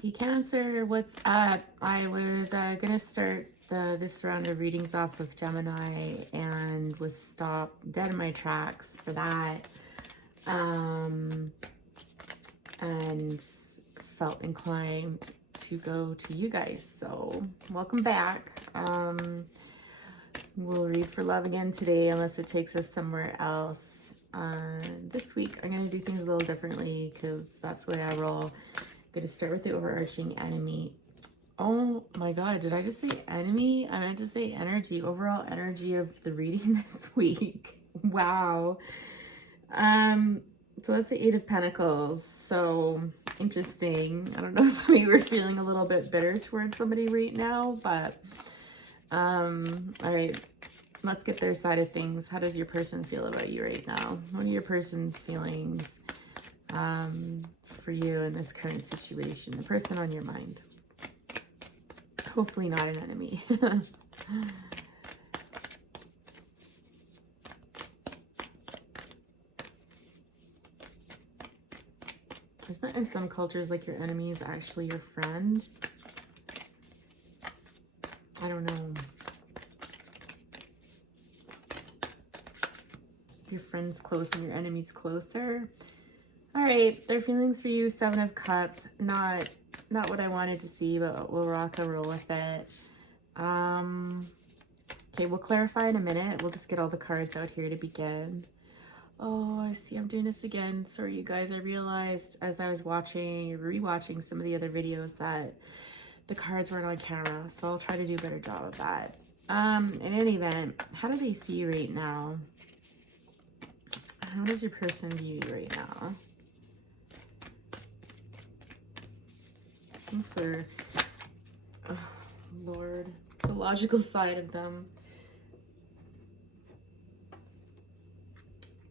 Hey Cancer, what's up? I was gonna start this round of readings off with Gemini and was stopped dead in my tracks for that. And felt inclined to go to you guys. So welcome back. We'll read for love again today unless it takes us somewhere else. This week I'm gonna do things a little differently because that's the way I roll. Going to start with the overarching enemy. Oh my god, did I just say enemy? I meant to say energy, overall energy of the reading this week. Wow. So that's the Eight of Pentacles. So interesting. I don't know, some of you are feeling a little bit bitter towards somebody right now, but all right, let's get their side of things. How does your person feel about you right now? What are your person's feelings for you in this current situation? The person on your mind. Hopefully not an enemy. Isn't that in some cultures like your enemy is actually your friend? I don't know. Your friend's close and your enemy's closer. All right, their feelings for you, Seven of Cups. Not what I wanted to see, but we'll rock and roll with it. Okay, we'll clarify in a minute. We'll just get all the cards out here to begin. Oh, I see I'm doing this again. Sorry, you guys. I realized as I was rewatching some of the other videos that the cards weren't on camera, so I'll try to do a better job of that. In any event, how do they see you right now? How does your person view you right now? Sir, oh, Lord, the logical side of them.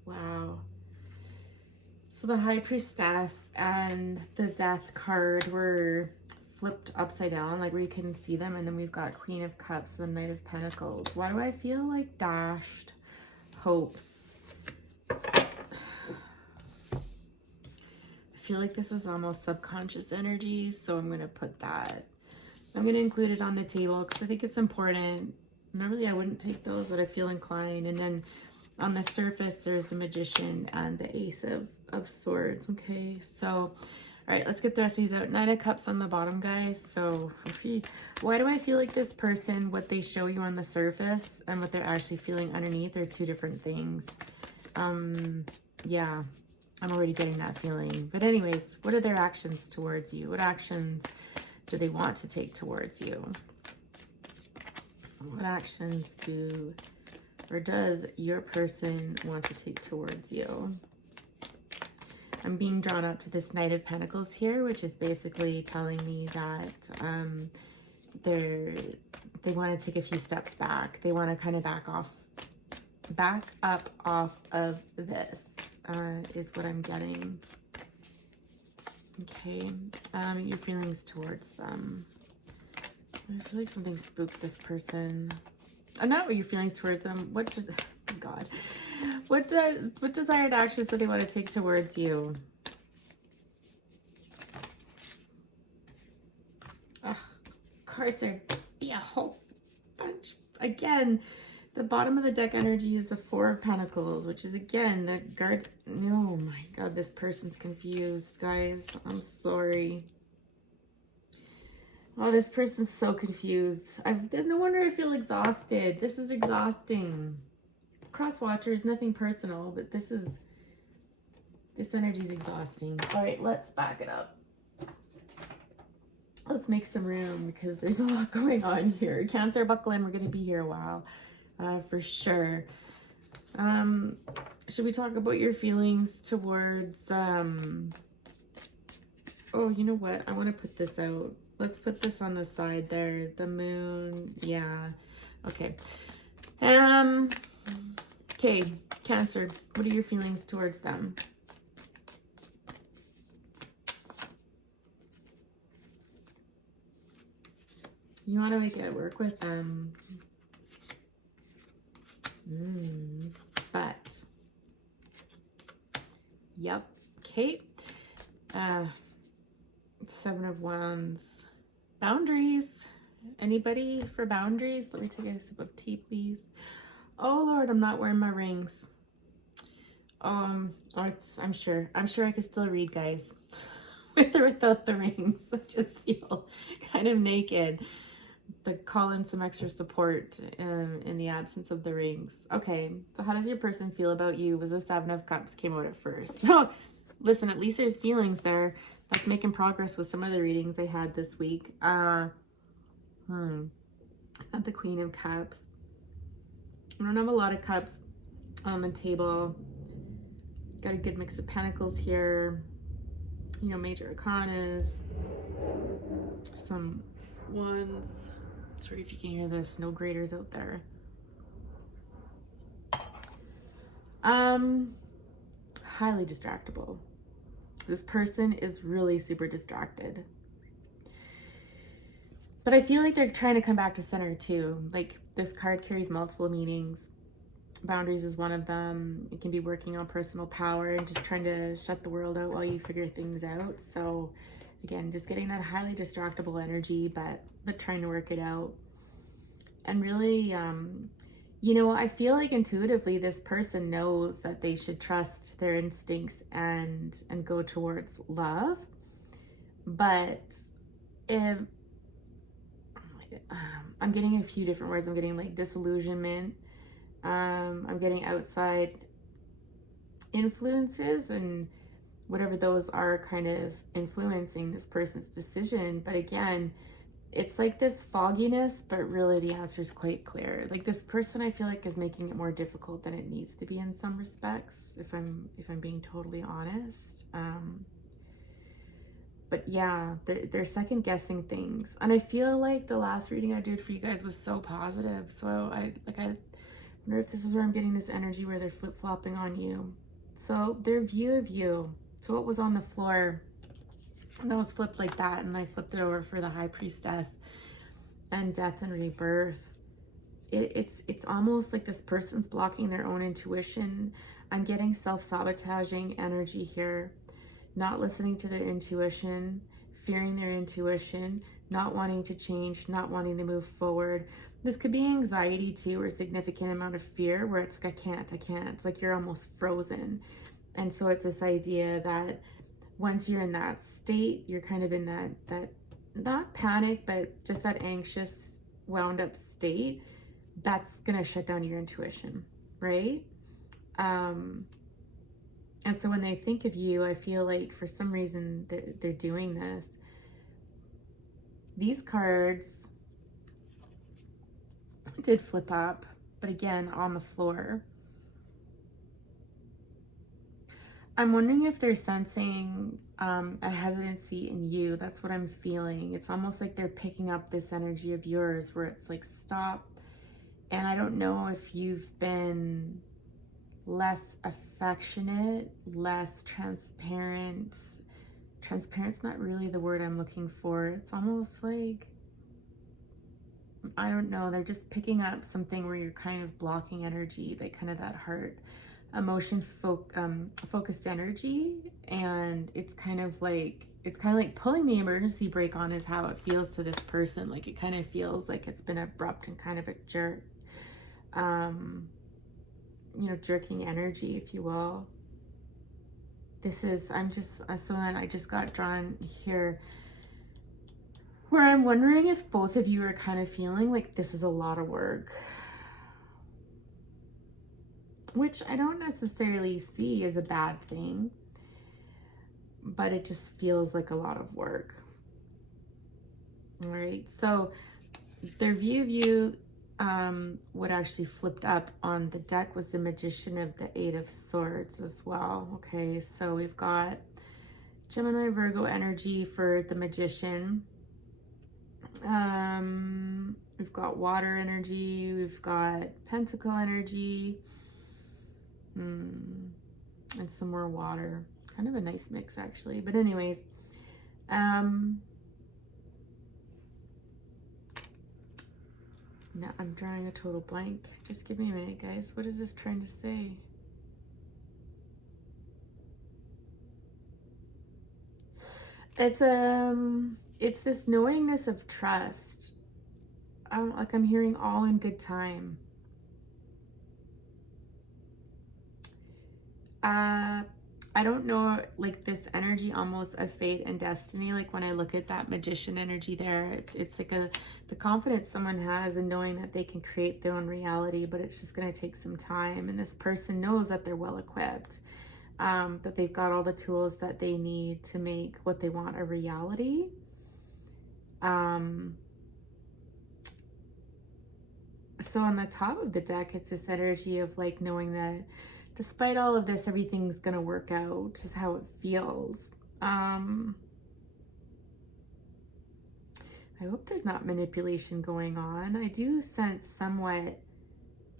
Wow. So the High Priestess and the Death card were flipped upside down, like where you couldn't see them, and then we've got Queen of Cups and the Knight of Pentacles. Why do I feel like dashed hopes? I feel like this is almost subconscious energy, so I'm going to put that. I'm going to include it on the table because I think it's important. Normally I wouldn't take those, but I feel inclined. And then on the surface, there's the Magician and the Ace of Swords. Okay, so, all right, let's get the rest of these out. Nine of Cups on the bottom, guys. So, let's see. Why do I feel like this person, what they show you on the surface and what they're actually feeling underneath are two different things? Yeah, I'm already getting that feeling. But anyways, what are their actions towards you? What actions do they want to take towards you? What actions does your person want to take towards you? I'm being drawn up to this Knight of Pentacles here, which is basically telling me that they want to take a few steps back. They want to kind of back up off of this, is what I'm getting. Okay, your feelings towards them. I feel like something spooked this person. Not what your feelings towards them. What desired actions do they want to take towards you? Ugh, cards are a whole bunch. Again, the bottom of the deck energy is the Four of Pentacles, which is again the guard. Oh my god, this person's confused, guys. I'm sorry. Oh, this person's so confused. No wonder I feel exhausted. This is exhausting. Cross watchers, nothing personal, but this energy is exhausting. All right, let's back it up. Let's make some room because there's a lot going on here. Cancer, buckle in. We're going to be here a while, for sure. Should we talk about your feelings towards, oh, you know what? I want to put this out. Let's put this on the side there. The moon. Yeah. Okay. Okay, Cancer, what are your feelings towards them? You want to make it work with them. But, yep. Okay. Seven of Wands. Boundaries. Anybody for boundaries? Let me take a sip of tea, please. Oh Lord, I'm not wearing my rings. I'm sure I could still read, guys. With or without the rings. I just feel kind of naked. But call in some extra support in the absence of the rings. Okay, so how does your person feel about you? Was the Seven of Cups came out at first. So listen, at least there's feelings there. That's making progress with some of the readings I had this week. Got the Queen of Cups. I don't have a lot of cups on the table. Got a good mix of pentacles here. You know, major arcanas. Some wands. Sorry if you can hear the snow graders out there. Highly distractible. This person is really super distracted. But I feel like they're trying to come back to center too. Like this card carries multiple meanings. Boundaries is one of them. It can be working on personal power and just trying to shut the world out while you figure things out. So again, just getting that highly distractible energy, but trying to work it out. And really, you know, I feel like intuitively this person knows that they should trust their instincts and go towards love. But if I'm getting a few different words. I'm getting like disillusionment. I'm getting outside influences and whatever those are kind of influencing this person's decision. But again, it's like this fogginess, but really the answer is quite clear. Like this person I feel like is making it more difficult than it needs to be in some respects, if I'm being totally honest. But yeah, they're second guessing things. And I feel like the last reading I did for you guys was so positive. So I wonder if this is where I'm getting this energy where they're flip-flopping on you. So their view of you. So what was on the floor, and that was flipped like that, and I flipped it over for the High Priestess and death and rebirth. It's almost like this person's blocking their own intuition. I'm getting self-sabotaging energy here. Not listening to their intuition, fearing their intuition, not wanting to change, not wanting to move forward. This could be anxiety too, or a significant amount of fear where it's like, I can't. It's like you're almost frozen. And so it's this idea that once you're in that state, you're kind of in that not panic, but just that anxious, wound up state, that's gonna shut down your intuition, right? And so when they think of you, I feel like for some reason they're doing this. These cards did flip up, but again, on the floor. I'm wondering if they're sensing a hesitancy in you. That's what I'm feeling. It's almost like they're picking up this energy of yours where it's like, stop. And I don't know if you've been less affectionate, less transparent. Transparent's not really the word I'm looking for. It's almost like, I don't know, they're just picking up something where you're kind of blocking energy, like kind of that heart emotion focused energy. And it's kind of like pulling the emergency brake on is how it feels to this person. Like it kind of feels like it's been abrupt and kind of a jerk. You know, jerking energy, if you will. I just got drawn here where I'm wondering if both of you are kind of feeling like this is a lot of work, which I don't necessarily see as a bad thing, but it just feels like a lot of work. All right, so their view of you, what actually flipped up on the deck was the Magician of the Eight of Swords as well. Okay, so we've got Gemini Virgo energy for the Magician. We've got water energy, we've got Pentacle energy, and some more water. Kind of a nice mix actually, but anyways, no, I'm drawing a total blank. Just give me a minute, guys. What is this trying to say? It's this knowingness of trust. I'm hearing all in good time. I don't know, like this energy almost of fate and destiny. Like when I look at that magician energy there, it's like the confidence someone has in knowing that they can create their own reality, but it's just going to take some time. And this person knows that they're well equipped, that they've got all the tools that they need to make what they want a reality. So on the top of the deck, it's this energy of like knowing that despite all of this, everything's gonna work out, is how it feels. I hope there's not manipulation going on. I do sense somewhat,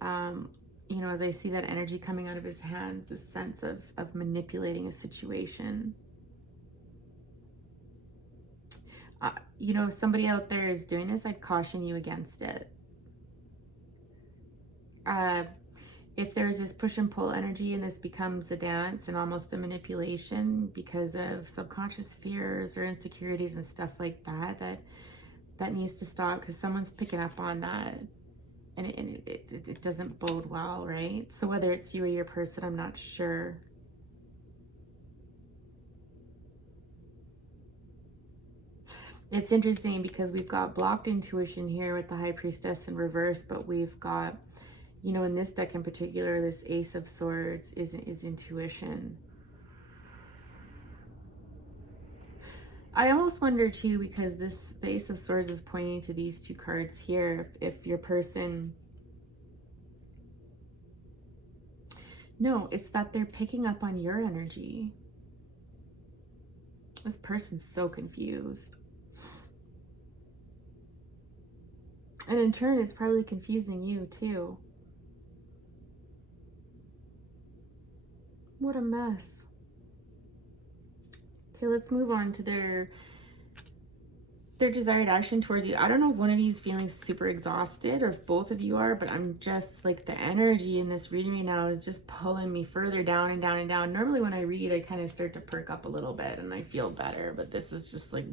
you know, as I see that energy coming out of his hands, this sense of manipulating a situation. You know, if somebody out there is doing this, I'd caution you against it. If there's this push and pull energy and this becomes a dance and almost a manipulation because of subconscious fears or insecurities and stuff like that, that needs to stop, because someone's picking up on that, and it doesn't bode well, right? So whether it's you or your person, I'm not sure. It's interesting because we've got blocked intuition here with the High Priestess in reverse, but we've got, you know, in this deck in particular, this Ace of Swords is intuition. I almost wonder too, because the Ace of Swords is pointing to these two cards here, if your person... No, it's that they're picking up on your energy. This person's so confused. And in turn, it's probably confusing you too. What a mess. Okay, let's move on to their desired action towards you. I don't know if one of you is feeling super exhausted or if both of you are, but I'm just like, the energy in this reading right now is just pulling me further down and down and down. Normally when I read, I kind of start to perk up a little bit and I feel better, but this is just like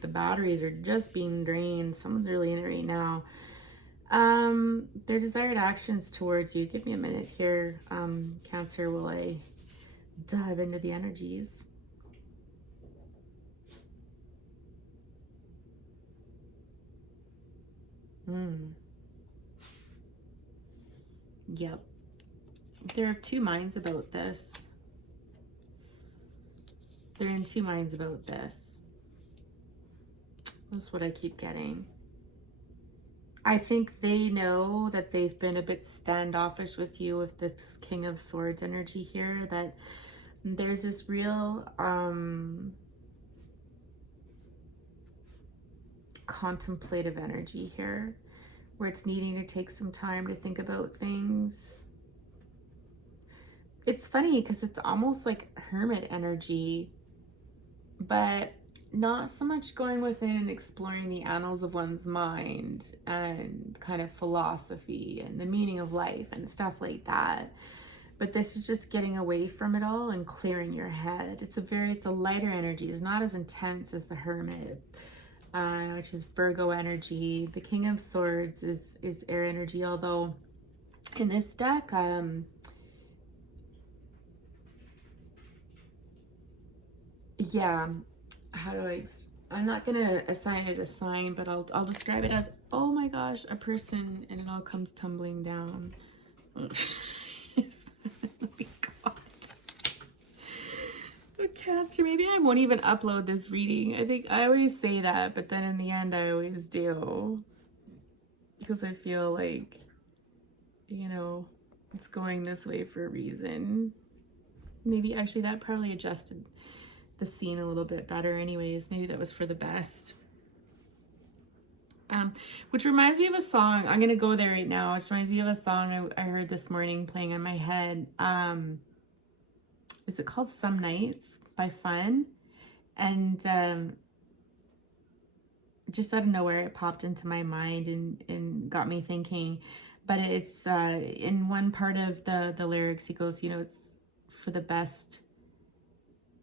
the batteries are just being drained. Someone's really in it right now. Their desired actions towards you. Give me a minute here, Cancer, while I dive into the energies. Yep. There are two minds about this. They're in two minds about this. That's what I keep getting. I think they know that they've been a bit standoffish with you with this King of Swords energy here, that there's this real contemplative energy here, where it's needing to take some time to think about things. It's funny because it's almost like hermit energy, but not so much going within and exploring the annals of one's mind and kind of philosophy and the meaning of life and stuff like that. But this is just getting away from it all and clearing your head. It's a lighter energy. It's not as intense as the Hermit, which is Virgo energy. The King of Swords is air energy, although in this deck, yeah, how do I'm not gonna assign it a sign, but I'll describe it as, oh my gosh, a person, and it all comes tumbling down. Oh my god. A Cancer, maybe I won't even upload this reading. I think I always say that, but then in the end I always do, because I feel like, you know, it's going this way for a reason. Maybe actually that probably adjusted the scene a little bit better anyways. Maybe that was for the best. Which reminds me of a song. I'm gonna go there right now. Which reminds me of a song I heard this morning playing in my head. Is it called Some Nights by Fun? And just out of nowhere it popped into my mind and got me thinking. But it's in one part of the lyrics, he goes, you know, it's for the best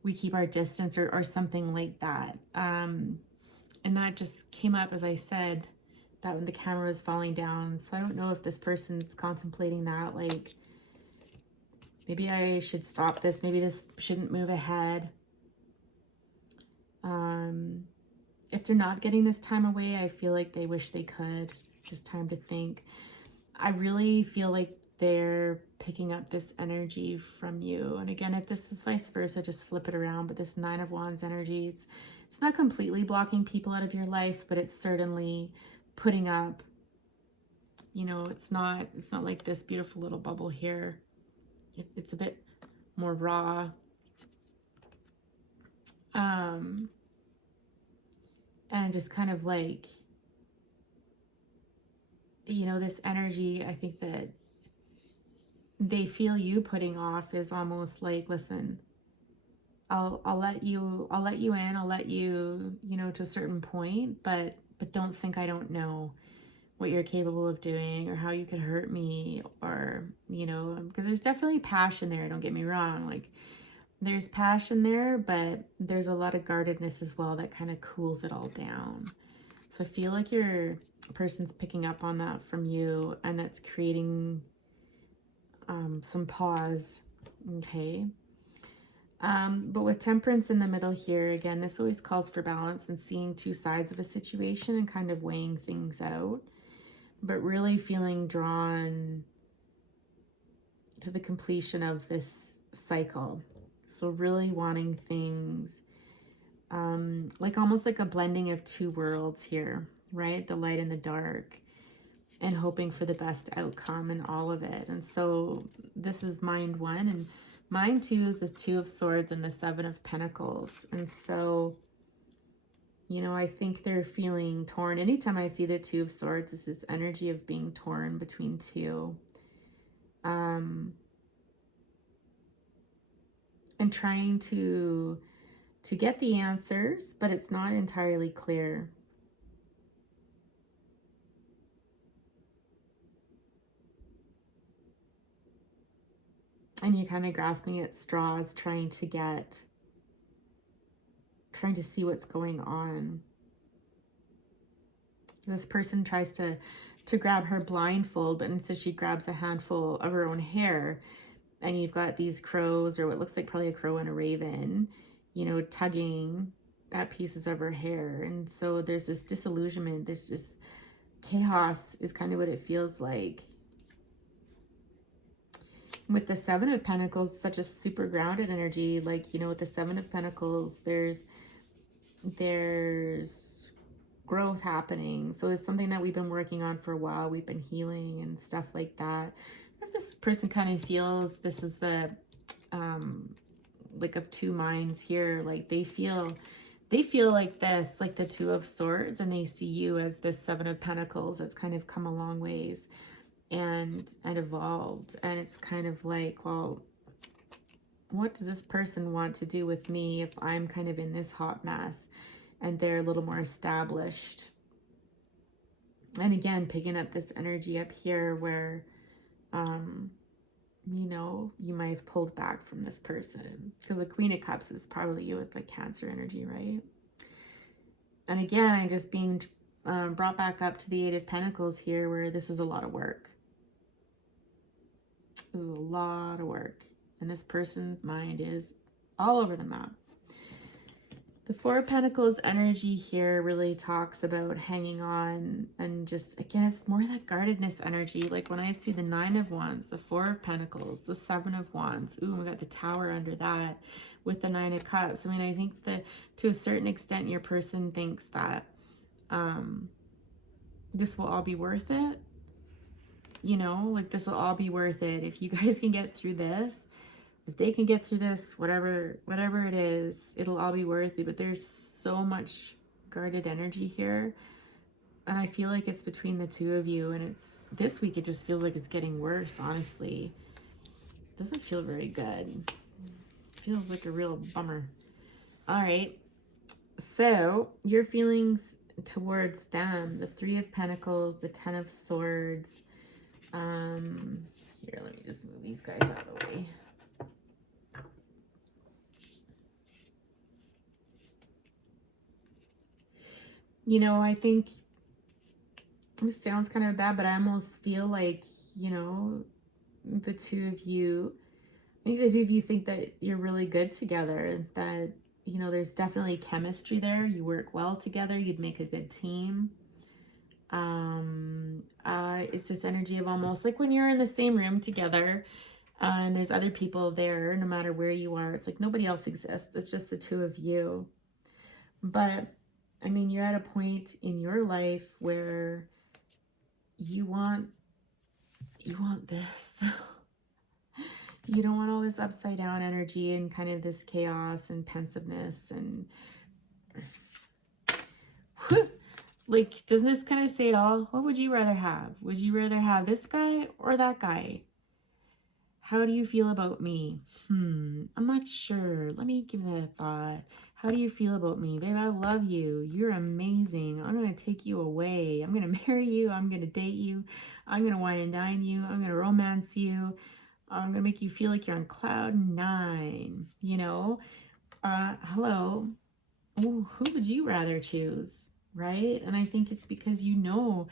we keep our distance, or something like that. And that just came up as I said that when the camera was falling down. So I don't know if this person's contemplating that, like, maybe I should stop this. Maybe this shouldn't move ahead. If they're not getting this time away, I feel like they wish they could. Just time to think. I really feel like they're picking up this energy from you. And again, if this is vice versa, just flip it around. But this Nine of Wands energy, it's not completely blocking people out of your life, but it's certainly putting up, you know, it's not like this beautiful little bubble here. It's a bit more raw. And just kind of like, you know, this energy, I think that they feel you putting off is almost like, listen, I'll let you in, I'll let you, you know, to a certain point, but don't think I don't know what you're capable of doing or how you could hurt me, or, you know, because there's definitely passion there, don't get me wrong, like there's passion there, but there's a lot of guardedness as well that kind of cools it all down. So I feel like your person's picking up on that from you, and that's creating some pause, okay? But with Temperance in the middle here, again, this always calls for balance and seeing two sides of a situation and kind of weighing things out, but really feeling drawn to the completion of this cycle. So really wanting things like almost like a blending of two worlds here, right? The light and the dark, and hoping for the best outcome in all of it. And so this is mind one, and mind two is the Two of Swords and the Seven of Pentacles. And so, you know, I think they're feeling torn. Anytime I see the Two of Swords, it's this energy of being torn between two. And trying to get the answers, but it's not entirely clear. And you're kind of grasping at straws, trying to see what's going on. This person tries to grab her blindfold, but instead she grabs a handful of her own hair. And you've got these crows, or what looks like probably a crow and a raven, you know, tugging at pieces of her hair. And so there's this disillusionment, there's just chaos is kind of what it feels like. With the Seven of Pentacles, such a super grounded energy, like, you know, with the Seven of Pentacles, there's growth happening. So it's something that we've been working on for a while. We've been healing and stuff like that. If this person kind of feels this is the like of two minds here, like they feel like this, like the Two of Swords, and they see you as this Seven of Pentacles. It's kind of come a long ways and evolved, and it's kind of like, well, what does this person want to do with me if I'm kind of in this hot mess and they're a little more established? And again, picking up this energy up here where you know, you might have pulled back from this person, because the Queen of Cups is probably you with like Cancer energy, right? And again, I'm just being brought back up to the Eight of Pentacles here, where this is a lot of work. This is a lot of work, and this person's mind is all over the map. The Four of Pentacles energy here really talks about hanging on, and just, again, it's more that guardedness energy. Like when I see the Nine of Wands, the Four of Pentacles, the Seven of Wands, ooh, we got the Tower under that with the Nine of Cups. I mean, I think that to a certain extent, your person thinks that this will all be worth it. You know, like this will all be worth it. If you guys can get through this, if they can get through this, whatever it is, it'll all be worth it. But there's so much guarded energy here. And I feel like it's between the two of you. And it's this week, it just feels like it's getting worse, honestly. It doesn't feel very good. It feels like a real bummer. All right. So your feelings towards them, the Three of Pentacles, the Ten of Swords. Here, let me just move these guys out of the way. You know, I think this sounds kind of bad, but I almost feel like, you know, the two of you, I think the two of you think that you're really good together, that, you know, there's definitely chemistry there. You work well together, you'd make a good team. It's this energy of almost like when you're in the same room together, and there's other people there, no matter where you are, it's like nobody else exists. It's just the two of you. But I mean, you're at a point in your life where you want this. You don't want all this upside down energy and kind of this chaos and pensiveness and like, doesn't this kind of say it all? What would you rather have? Would you rather have this guy or that guy? How do you feel about me? I'm not sure. Let me give that a thought. How do you feel about me? Babe, I love you. You're amazing. I'm going to take you away. I'm going to marry you. I'm going to date you. I'm going to wine and dine you. I'm going to romance you. I'm going to make you feel like you're on cloud 9, you know? Hello. Ooh, who would you rather choose? Right? And I think it's because you know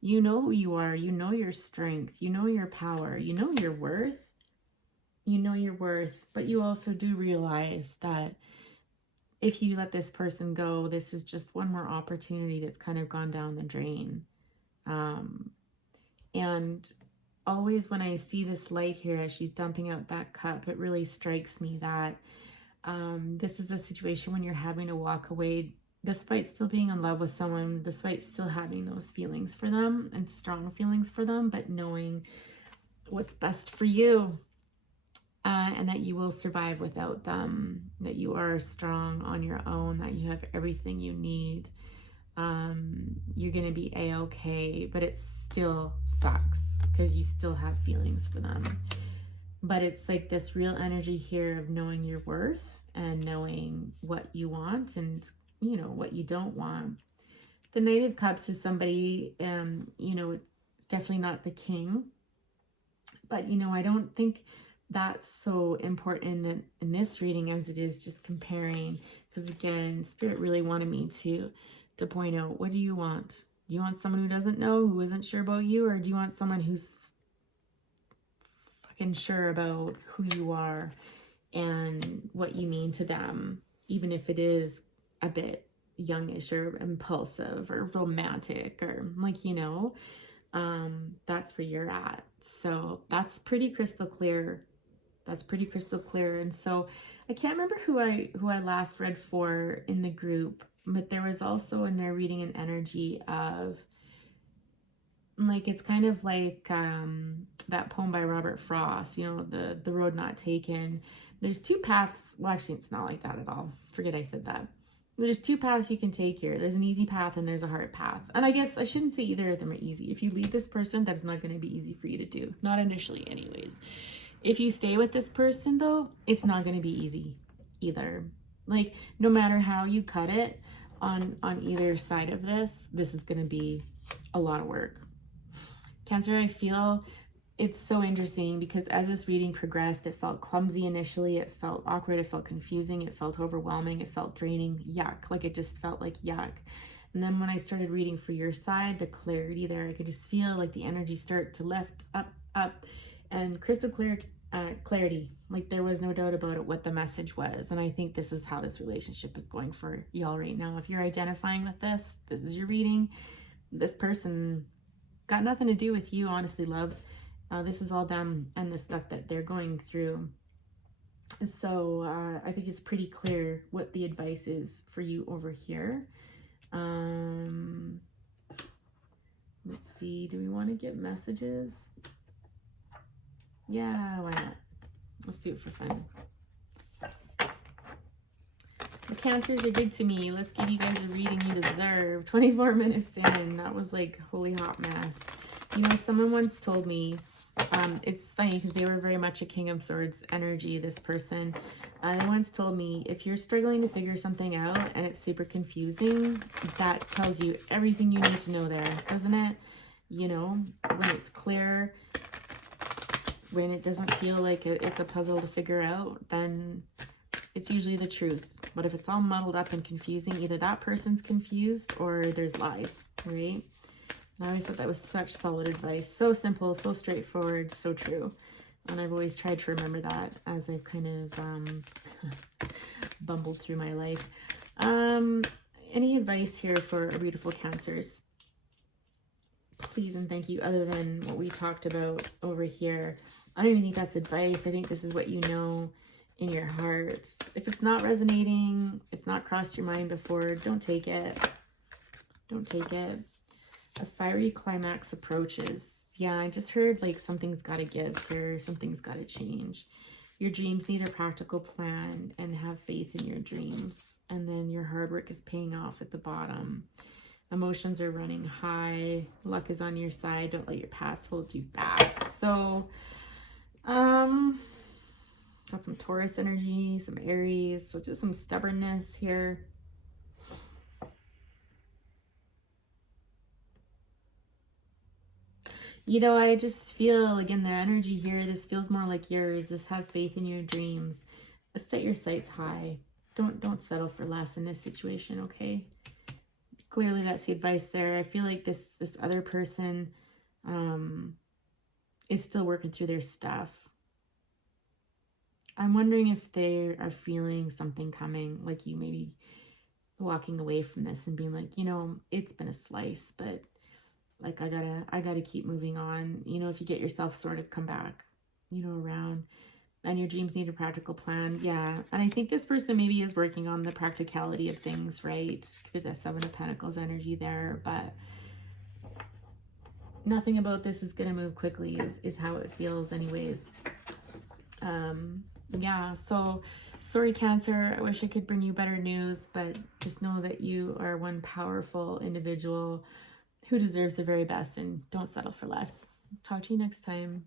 who you are. You know your strength. You know your power. You know your worth. You know your worth, but you also do realize that if you let this person go, this is just one more opportunity that's kind of gone down the drain. And always when I see this light here as she's dumping out that cup, it really strikes me that this is a situation when you're having to walk away despite still being in love with someone, despite still having those feelings for them and strong feelings for them, but knowing what's best for you. And that you will survive without them, that you are strong on your own, that you have everything you need. You're going to be a-okay, but it still sucks because you still have feelings for them. But it's like this real energy here of knowing your worth and knowing what you want and, you know, what you don't want. The Knight of Cups is somebody, you know, it's definitely not the king. But, you know, I don't think that's so important in this reading as it is just comparing, because again, Spirit really wanted me to point out, what do you want? Do you want someone who doesn't know, who isn't sure about you, or do you want someone who's fucking sure about who you are and what you mean to them, even if it is a bit youngish or impulsive or romantic or like, you know, that's where you're at. So that's pretty crystal clear. That's pretty crystal clear. And so I can't remember who I last read for in the group, but there was also in there reading an energy of like, it's kind of like that poem by Robert Frost, you know, the Road Not Taken. There's two paths. Well, actually, it's not like that at all. Forget I said that. There's two paths you can take here. There's an easy path and there's a hard path. And I guess I shouldn't say either of them are easy. If you leave this person, that's not going to be easy for you to do. Not initially anyways. If you stay with this person, though, it's not going to be easy either. Like, no matter how you cut it on either side of this is going to be a lot of work. Cancer, I feel it's so interesting because as this reading progressed, it felt clumsy initially. It felt awkward. It felt confusing. It felt overwhelming. It felt draining. Yuck. Like, it just felt like yuck. And then when I started reading for your side, the clarity there, I could just feel like the energy start to lift up, and crystal clear clarity. Like, there was no doubt about it what the message was. And I think this is how this relationship is going for y'all right now. If you're identifying with this is your reading. This person got nothing to do with you, honestly, loves. This is all them and the stuff that they're going through. So I think it's pretty clear what the advice is for you over here. Let's see, do we want to get messages? Yeah, why not? Let's do it for fun. The Cancers are good to me. Let's give you guys a reading you deserve. 24 minutes in. That was like holy hot mess. You know, someone once told me, it's funny because they were very much a King of Swords energy, this person. They once told me, if you're struggling to figure something out and it's super confusing, that tells you everything you need to know there, doesn't it? You know, when it's clear, when it doesn't feel like it's a puzzle to figure out, then it's usually the truth. But if it's all muddled up and confusing, either that person's confused or there's lies, right? And I always thought that was such solid advice. So simple, so straightforward, so true. And I've always tried to remember that as I've kind of bumbled through my life. Any advice here for our beautiful Cancers? Please and thank you, other than what we talked about over here. I don't even think that's advice. I think this is what you know in your heart. If it's not resonating, it's not crossed your mind before, don't take it. Don't take it. A fiery climax approaches. Yeah, I just heard like something's got to give here. Something's got to change. Your dreams need a practical plan, and have faith in your dreams. And then your hard work is paying off at the bottom. Emotions are running high. Luck is on your side. Don't let your past hold you back. So, got some Taurus energy, some Aries. So just some stubbornness here. You know, I just feel, again, the energy here, this feels more like yours. Just have faith in your dreams. Set your sights high. Don't settle for less in this situation, okay? Clearly, that's the advice there. I feel like this other person is still working through their stuff. I'm wondering if they are feeling something coming, like you maybe walking away from this and being like, you know, it's been a slice, but like I gotta keep moving on. You know, if you get yourself sorted, come back, you know, around. And your dreams need a practical plan. Yeah. And I think this person maybe is working on the practicality of things, right? With the Seven of Pentacles energy there, but nothing about this is gonna move quickly is how it feels anyways. Yeah, so sorry, Cancer. I wish I could bring you better news, but just know that you are one powerful individual who deserves the very best, and don't settle for less. Talk to you next time.